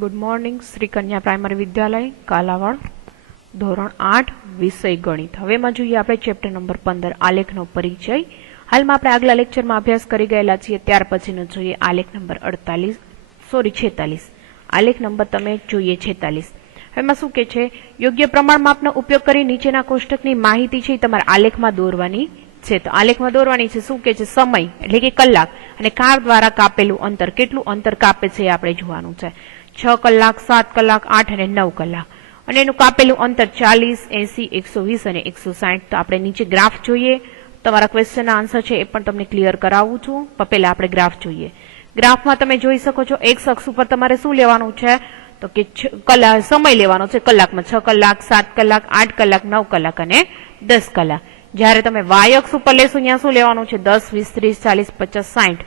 Good morning Shri કન્યા primary વિદ્યાલય કાલાવડ ધોરણ 8 વિષય ગણિત. હવેમાં જોઈએ આપણે ચેપ્ટર નંબર 15 આલેખનો પરિચય. હાલમાં આપણે આગલા લેક્ચરમાં અભ્યાસ કરી ગયેલા છીએ, ત્યાર પછીનો જોઈએ આલેખ નંબર 46. આલેખ નંબર તમે જોઈએ 46. એમાં શું કે છે, યોગ્ય પ્રમાણ માપનો ઉપયોગ કરી નીચેના કોષ્ટકની માહિતી છે તમારે આલેખમાં દોરવાની છે. તો આલેખમાં દોરવાની છે શું કે છે, સમય એટલે કે કલાક અને કાળ દ્વારા કાપેલું અંતર, કેટલું અંતર કાપે છે એ આપણે જોવાનું છે. 6 કલાક, 7 કલાક, 8 અને 9 કલાક, અને એનું કાપેલું અંતર 40, 80, 120 અને 160. તો આપણે નીચે ગ્રાફ જોઈએ. તમારા ક્વેશ્ચનના આન્સર છે એ પણ તમને ક્લિયર કરાવું છું, પણ પહેલા આપણે ગ્રાફ જોઈએ. ગ્રાફમાં તમે જોઈ શકો છો, એક અક્ષ ઉપર તમારે શું લેવાનું છે, તો કે સમય લેવાનો છે કલાકમાં. 6 કલાક, 7 કલાક, 8 કલાક, 9 કલાક અને 10 કલાક. જ્યારે તમે વાય અક્ષ ઉપર લેશો, અહીંયા શું લેવાનું છે, 10, 20, 30, 40, 50, 60.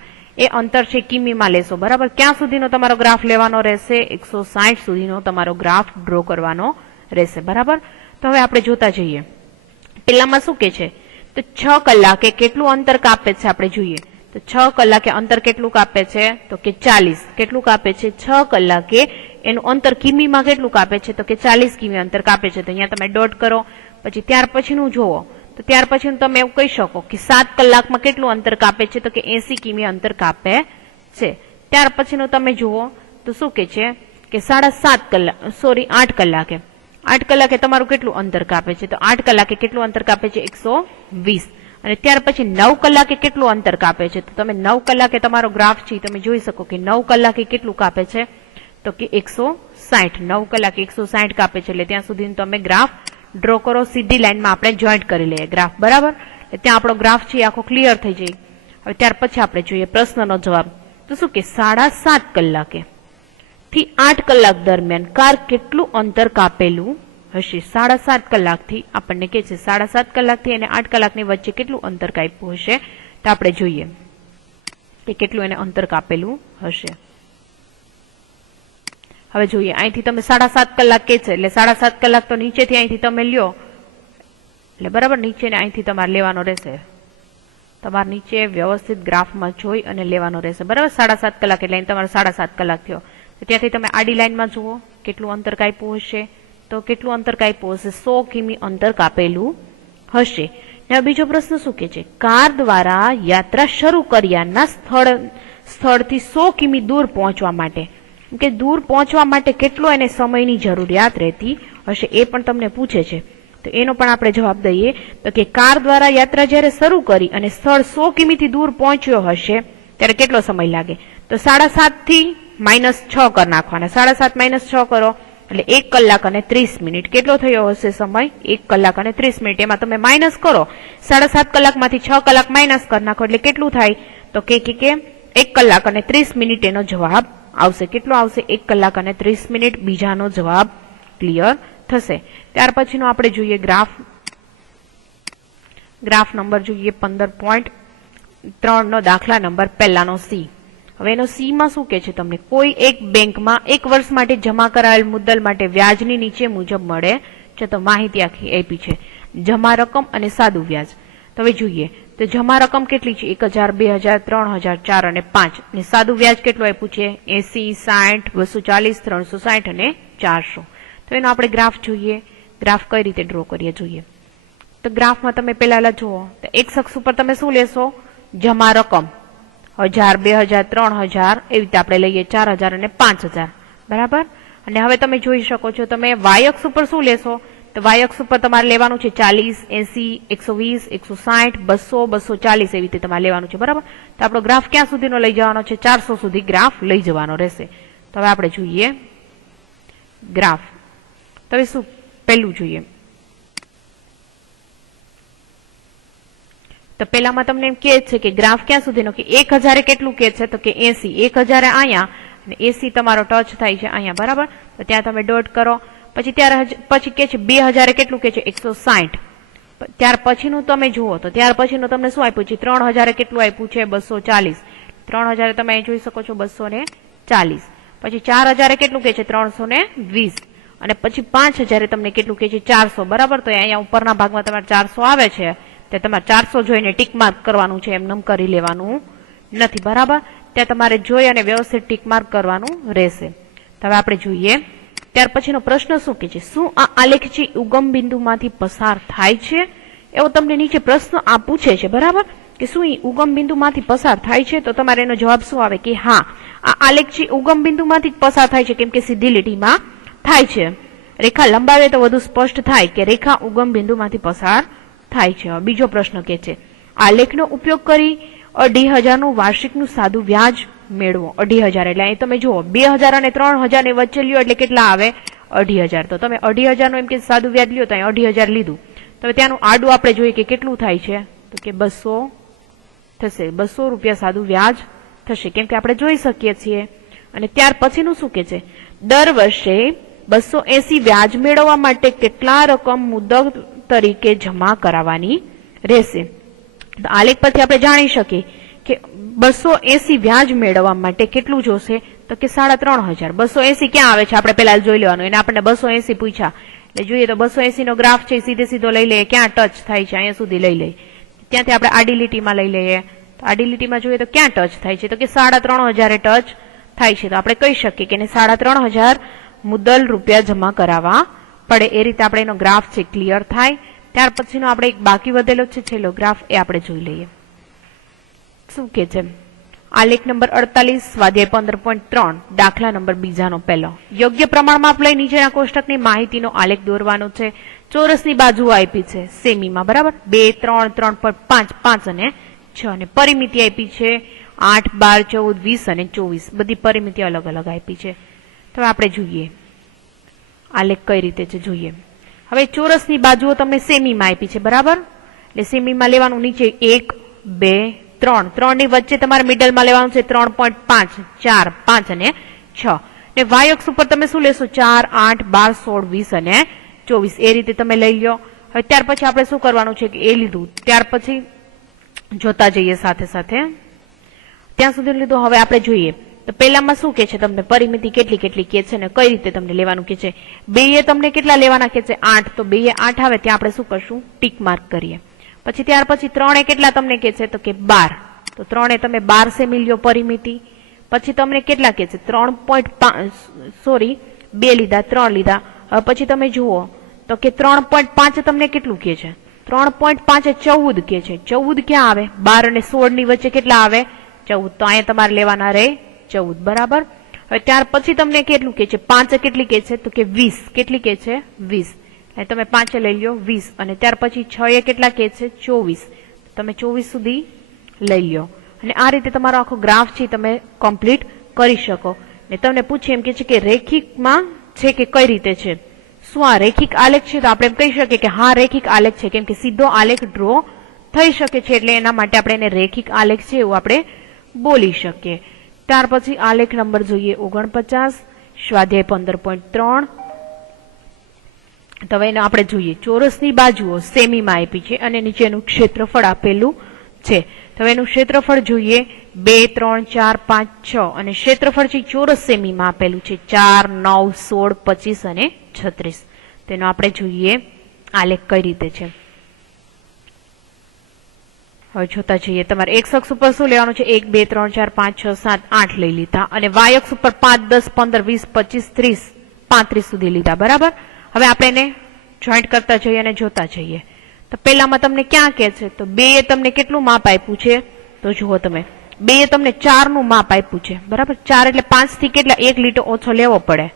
એ અંતર છે કિમીમાં લેશો, બરાબર. ક્યાં સુધીનો તમારો ગ્રાફ લેવાનો રહેશે, 160 સુધીનો તમારો ગ્રાફ ડ્રો કરવાનો રહેશે, બરાબર. તો હવે આપણે જોતા જઈએ. પેલામાં શું કે છે, તો 6 કલાકે કેટલું અંતર કાપે છે આપણે જોઈએ. તો 6 કલાકે અંતર કેટલું કાપે છે, તો કે 40. કેટલું કાપે છે, 6 કલાકે એનું અંતર કિમીમાં કેટલું કાપે છે, તો કે 40 કિમી અંતર કાપે છે. તો અહીંયા તમે ડોટ કરો. પછી ત્યાર પછીનું જુઓ, તો ત્યાર પછી તમે એવું કહી શકો કે 7 કલાકમાં કેટલું અંતર કાપે છે, તો કે 80 કિમી અંતર કાપે છે. ત્યાર પછીનું તમે જુઓ તો શું કે છે કે 8 કલાકે 8 કલાકે તમારું કેટલું અંતર કાપે છે, તો 8 કલાકે કેટલું અંતર કાપે છે, 120. અને ત્યાર પછી 9 કલાકે કેટલું અંતર કાપે છે, તો તમે 9 કલાકે તમારો ગ્રાફ છે તમે જોઈ શકો કે 9 કલાકે કેટલું કાપે છે, તો કે 160. 9 કલાકે 160 કાપે છે. એટલે ત્યાં સુધી તમે ગ્રાફ ડ્રો કરો. સીધી લાઈનમાં આપણે જોઈન્ટ કરી લઈએ ગ્રાફ, બરાબર. ત્યાં આપણો ગ્રાફ છે આખો ક્લિયર થઈ જાય. હવે ત્યાર પછી આપણે જોઈએ પ્રશ્નનો જવાબ. તો શું કે 7.5 કલાકે થી 8 કલાક દરમિયાન કાર કેટલું અંતર કાપેલું હશે. 7.5 કલાકથી આપણને કે છે 7.5 કલાકથી અને 8 કલાકની વચ્ચે કેટલું અંતર કાપ્યું હશે. તો આપણે જોઈએ કે કેટલું એને અંતર કાપેલું હશે. હવે જોઈએ, અહીંથી તમે 7.5 કલાક કે છે એટલે 7.5 કલાક તો નીચેથી અહીંથી તમે લ્યો, એટલે બરાબર નીચે ને અહીંથી તમારે લેવાનો રહેશે. તમારે નીચે વ્યવસ્થિત ગ્રાફમાં જોઈ અને લેવાનો રહેશે, બરાબર. 7.5 કલાક એટલે તમારે 7.5 કલાક થયો. ત્યાંથી તમે આડી લાઈનમાં જુઓ કેટલું અંતર કાપ્યું હશે. તો કેટલું અંતર કાપ્યું હશે, 100 કિમી અંતર કાપેલું હશે. હવે બીજો પ્રશ્ન શું કે છે, કાર દ્વારા યાત્રા શરૂ કર્યાના સ્થળથી 100 કિમી દૂર પહોંચવા માટે, કે દૂર પહોંચવા માટે કેટલો એને સમયની જરૂરિયાત રહેતી હશે એ પણ તમને પૂછે છે. તો એનો પણ આપણે જવાબ દઈએ. તો કે કાર દ્વારા યાત્રા જ્યારે શરૂ કરી અને સ્થળ 100 કિમીથી દૂર પહોંચ્યો હશે ત્યારે કેટલો સમય લાગે. તો 7.5 થી -6 કરી નાખવાના. 7.5 - 6 કરો એટલે 1 કલાક અને 30 મિનિટ. કેટલો થયો હશે સમય, 1 કલાક અને 30 મિનિટ. એમાં તમે માઇનસ કરો, 7.5 કલાકમાંથી 6 કલાક માઇનસ કરી નાખો એટલે કેટલું થાય, તો કે 1 કલાક અને 30 મિનિટ એનો જવાબ આવશે. કેટલો આવશે, 1 કલાક અને 30 મિનિટ. બીજાનો જવાબ ક્લિયર થશે. ત્યાર પછીનો આપણે જોઈએ ગ્રાફ નંબર જોઈએ 15.3 નો દાખલા નંબર પહેલાનો સી. હવે એનો સી માં શું કે છે, તમને કોઈ એક બેંકમાં 1 વર્ષ માટે જમા કરાયેલ મુદ્દલ માટે વ્યાજની નીચે મુજબ મળે છે. તો માહિતી આખી આપી છે, જમા રકમ અને સાદું વ્યાજ. તો હવે જોઈએ, તો જમા રકમ કેટલી છે, 1000, 2000, 3000, 4 અને 5. અને સાદું વ્યાજ કેટલું આપ્યું છે, 80, 60, 240, 360 અને 400. તો એનો આપણે ગ્રાફ જોઈએ. ગ્રાફ કઈ રીતે ડ્રો કરીએ જોઈએ. તો ગ્રાફમાં તમે પેલા જુઓ, તો એક અક્ષ ઉપર તમે શું લેશો, જમા રકમ 1000, 2000, 3000, એવી રીતે આપણે લઈએ 4000 અને 5000, બરાબર. અને હવે તમે જોઈ શકો છો, તમે વાય અક્ષ ઉપર શું લેશો, તો વાય અક્ષ ઉપર તમારે લેવાનું છે 40, 80, 120, 160, 200, 240 એવી રીતે તમારે લેવાનું છે, બરાબર. તો આપણો ગ્રાફ ક્યાં સુધીનો લઈ જવાનો છે, 400 સુધી ગ્રાફ લઈ જવાનો રહેશે. તો હવે આપણે જોઈએ ગ્રાફ. તો હવે શું પહેલું જોઈએ, તો પેલામાં તમને એમ કે છે કે ગ્રાફ ક્યાં સુધીનો, કે 1000 કેટલું કે છે, તો કે 80. 1000 અહીંયા અને 80 તમારો ટચ થાય છે અહીંયા, બરાબર. તો ત્યાં તમે ડોટ કરો. પછી પછી કે છે 2000 કેટલું કે છે, 160. ત્યાર પછીનું તમે જુઓ, તો ત્યાર પછીનું તમને શું આપ્યું છે, 3000 કેટલું આપ્યું છે, 240. 3000 તમે અહીં જોઈ શકો છો 240. પછી 4000 કેટલું કે છે, 320. અને પછી 5000 તમને કેટલું કે છે, 400, બરાબર. તો અહીંયા ઉપરના ભાગમાં તમારે 400 આવે છે, તે તમારે 400 જોઈને ટીક માર્ક કરવાનું છે, એમ કરી લેવાનું નથી, બરાબર. ત્યાં તમારે જોઈ અને વ્યવસ્થિત ટીક માર્ક કરવાનું રહેશે. તો હવે આપણે જોઈએ ત્યાર પછીનો પ્રશ્ન શું કે છે, શું આ આલેખ છે ઉગમ બિંદુમાંથી પસાર થાય છે? એવો તમને નીચે પ્રશ્ન આ પૂછે છે, બરાબર, કે શું એ ઉગમ બિંદુમાંથી પસાર થાય છે? તો તમારે એનો જવાબ શું આવે કે હા, આ આલેખ છે ઉગમ બિંદુમાંથી પસાર થાય છે, કેમ કે સીધી લીટીમાં થાય છે. રેખા લંબાવે તો વધુ સ્પષ્ટ થાય કે રેખા ઉગમ બિંદુમાંથી પસાર થાય છે. બીજો પ્રશ્ન કે છે, આલેખનો ઉપયોગ કરી 2,500 નું વાર્ષિકનું સાદું વ્યાજ મેળવો. 2,500 એટલે અહીં તમે જુઓ 2,000 અને 3,000 ની વચ્ચે લ્યો એટલે કેટલા આવે? 2,500. તો તમે 2,500 નું એમ કે સાદું વ્યાજ લ્યો તો અહીં 2,500 લીધું. તો ત્યાંનું આડું આપણે જોઈએ કે કેટલું થાય છે, તો કે 200 થશે. 200 રૂપિયા સાદું વ્યાજ થશે, કેમ કે આપણે જોઈ શકીએ છીએ. અને ત્યાર પછીનું શું કે છે, દર વર્ષે 280 વ્યાજ મેળવવા માટે કેટલા રકમ મુદત તરીકે જમા કરાવવાની રહેશે? તો આલેખ પરથી આપણે જાણી શકીએ કે 280 વ્યાજ મેળવવા માટે કેટલું જોશે, તો કે 3,500. 280 ક્યાં આવે છે આપણે પેલા જોઈ લેવાનું. એને આપણને 280 પૂછ્યા એટલે જોઈએ તો 280 નો ગ્રાફ છે સીધો લઈ લઈએ, ક્યાં ટચ થાય છે અહીંયા સુધી લઈ લઈએ, ત્યાંથી આપણે આડી લીટીમાં લઈ લઈએ. તો આડી લીટીમાં જોઈએ તો ક્યાં ટચ થાય છે, તો કે 3,500 ટચ થાય છે. તો આપણે કહી શકીએ કે એને 3,500 મુદ્દલ રૂપિયા જમા કરાવવા પડે. એ રીતે આપણે એનો ગ્રાફ છે ક્લિયર થાય. ત્યાર પછીનો આપણે એક બાકી વધેલો છે છેલ્લો ગ્રાફ, એ આપણે જોઈ લઈએ. શું કે છે, આલેખ નંબર 48 સ્વાધ્યાય 15.3 દાખલા નંબર બીજાનો પહેલો. યોગ્ય પ્રમાણમાં લઈ નીચેના કોષ્ટકની માહિતીનો આલેખ દોરવાનો છે. ચોરસની બાજુઓ આપી છે સેમીમાં, બરાબર, 2, 3, 3.5, 5 અને 6, અને પરિમિતિ આપી છે 8, 12, 14, 20 અને 24. બધી પરિમિતિ અલગ અલગ આપી છે. તો આપણે જોઈએ આલેખ કઈ રીતે છે જોઈએ. હવે ચોરસની બાજુઓ તમને સેમીમાં આપી છે, બરાબર, એટલે સેમીમાં લેવાનું નીચે 1, 2, 3, 3 ની વચ્ચે તમારે મિડલમાં લેવાનું છે 3.5, 4, 5 અને 6. ને વાય અક્ષ ઉપર તમે શું લેશો? 4, 8, 12, 16, 20 અને 24. એ રીતે તમે લઈ લો. હવે ત્યાર પછી આપણે શું કરવાનું છે કે એ લીધું, ત્યાર પછી જોતા જઈએ સાથે સાથે. ત્યાં સુધી લીધું. હવે આપણે જોઈએ તો પેલામાં શું કે છે, તમને પરિમિતિ કેટલી કેટલી કે છે ને કઈ રીતે તમને લેવાનું કે છે. 2 એ તમને કેટલા લેવાના કે છે? 8. તો 2 એ 8 આવે ત્યાં આપણે શું કરશું? ટીક માર્ક કરીએ. પછી ત્યાર પછી 3 એ કેટલા તમને કે છે, તો કે 12. તો 3 એ તમે 12 સેમી લ્યો પરિમિતિ. પછી તમને કેટલા કે છે? 3.5, સોરી 2 લીધા, 3 લીધા. હવે પછી તમે જુઓ તો કે 3.5 તમને કેટલું કે છે? 3.5 એ 14 કે છે. 14 ક્યાં આવે? 12 અને 16 ની વચ્ચે કેટલા આવે? 14. તો અહીંયા તમારે લેવાના રહે 14, બરાબર. હવે ત્યાર પછી તમને કેટલું કે છે? 5 કેટલી કે છે? તો કે 20. કેટલી કે છે? 20. તમે 5 લઈ લ્યો 20. અને ત્યાર પછી 6 એ કેટલા કે છે? 24. તમે 24 સુધી લઈ લ્યો. અને આ રીતે તમારો આખો ગ્રાફ છે તમે કમ્પ્લીટ કરી શકો. ને તમને પૂછે એમ કે છે કે રેખિકમાં છે કે કઈ રીતે છે, શું આ રેખિક આલેખ છે? તો આપણે એમ કહી શકીએ કે હા રેખિક આલેખ છે, કેમ કે સીધો આલેખ ડ્રો થઈ શકે છે, એટલે એના માટે આપણે એને રેખિક આલેખ છે એવું આપણે બોલી શકીએ. ત્યાર પછી આલેખ નંબર જોઈએ 49 સ્વાધ્યાય 15.3. તો હવે એને આપણે જોઈએ. ચોરસની બાજુઓ સેમીમાં આપી છે અને નીચેનું ક્ષેત્રફળ આપેલું છે. તો હવે એનું ક્ષેત્રફળ જોઈએ 2, 3, 4, 5, 6 અને ક્ષેત્રફળ છે ચોરસ સેમીમાં આપેલું છે 4, 9, 16, 25 અને 36. તેનો આપણે જોઈએ આલેખ કઈ રીતે છે. હવે જોતા જઈએ. તમારે એક્સ અક્ષ ઉપર શું લેવાનું છે? 1, 2, 3, 4, 5, 6, 7, 8 લઈ લીધા. અને વાય અક્ષ ઉપર 5, 10, 15, 20, 25, 30, 35 સુધી લીધા, બરાબર. હવે આપણે એને જોઈન્ટ કરતા જઈએ અને જોતા જઈએ. તો પેલામાં તમને ક્યાં કે છે? તો 2 એ તમને કેટલું માપ આપ્યું છે? તો જુઓ તમે 2 એ તમને 4 નું માપ આપ્યું છે, બરાબર. 4 એટલે 5 થી કેટલા 1 લીટો ઓછો લેવો પડે.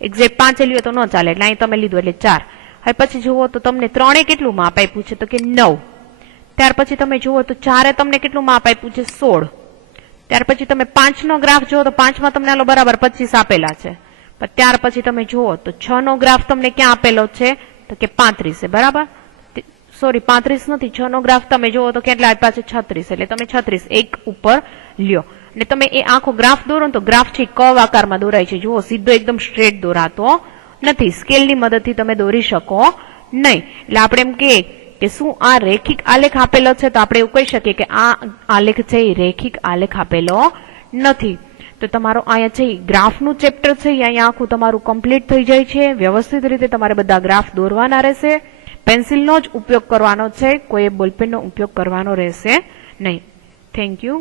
એક્ઝેક્ટ 5 લ્યો તો ન ચાલે, એટલે અહીં તમે લીધું એટલે 4. હવે પછી જુઓ તો તમને 3 એ કેટલું માપ આપ્યું છે? તો કે 9. ત્યાર પછી તમે જુઓ તો 4 એ તમને કેટલું માપ આપ્યું છે? 16. ત્યાર પછી તમે 5 નો ગ્રાફ જુઓ તો 5 માં તમને બરાબર 25 આપેલા છે. પણ ત્યાર પછી તમે જુઓ તો 6 નો ગ્રાફ તમને ક્યાં આપેલો છે? તો કે 35 બરાબર. સોરી 35 નથી, 6 નો ગ્રાફ તમે જુઓ તો કેટલા આપ્યા છે? 36. એટલે તમે 36 એક ઉપર લ્યો. અને તમે એ આખો ગ્રાફ દોરો તો ગ્રાફ છે કર્વ આકારમાં દોરાય છે. જુઓ સીધો એકદમ સ્ટ્રેટ દોરાતો નથી, સ્કેલની મદદથી તમે દોરી શકો નહીં. એટલે આપણે એમ કે શું આ રેખિક આલેખ આપેલો છે? તો આપણે એવું કહી શકીએ કે આ આલેખ છે એ રેખિક આલેખ આપેલો નથી. તો તમારો અહીંયા છે ગ્રાફનું ચેપ્ટર છે અહીંયા આખું તમારું કમ્પ્લીટ થઈ જાય છે. વ્યવસ્થિત રીતે તમારે બધા ગ્રાફ દોરવાના રહેશે. પેન્સિલનો જ ઉપયોગ કરવાનો છે, કોઈ બોલપેનનો ઉપયોગ કરવાનો રહેશે નહીં. Thank you.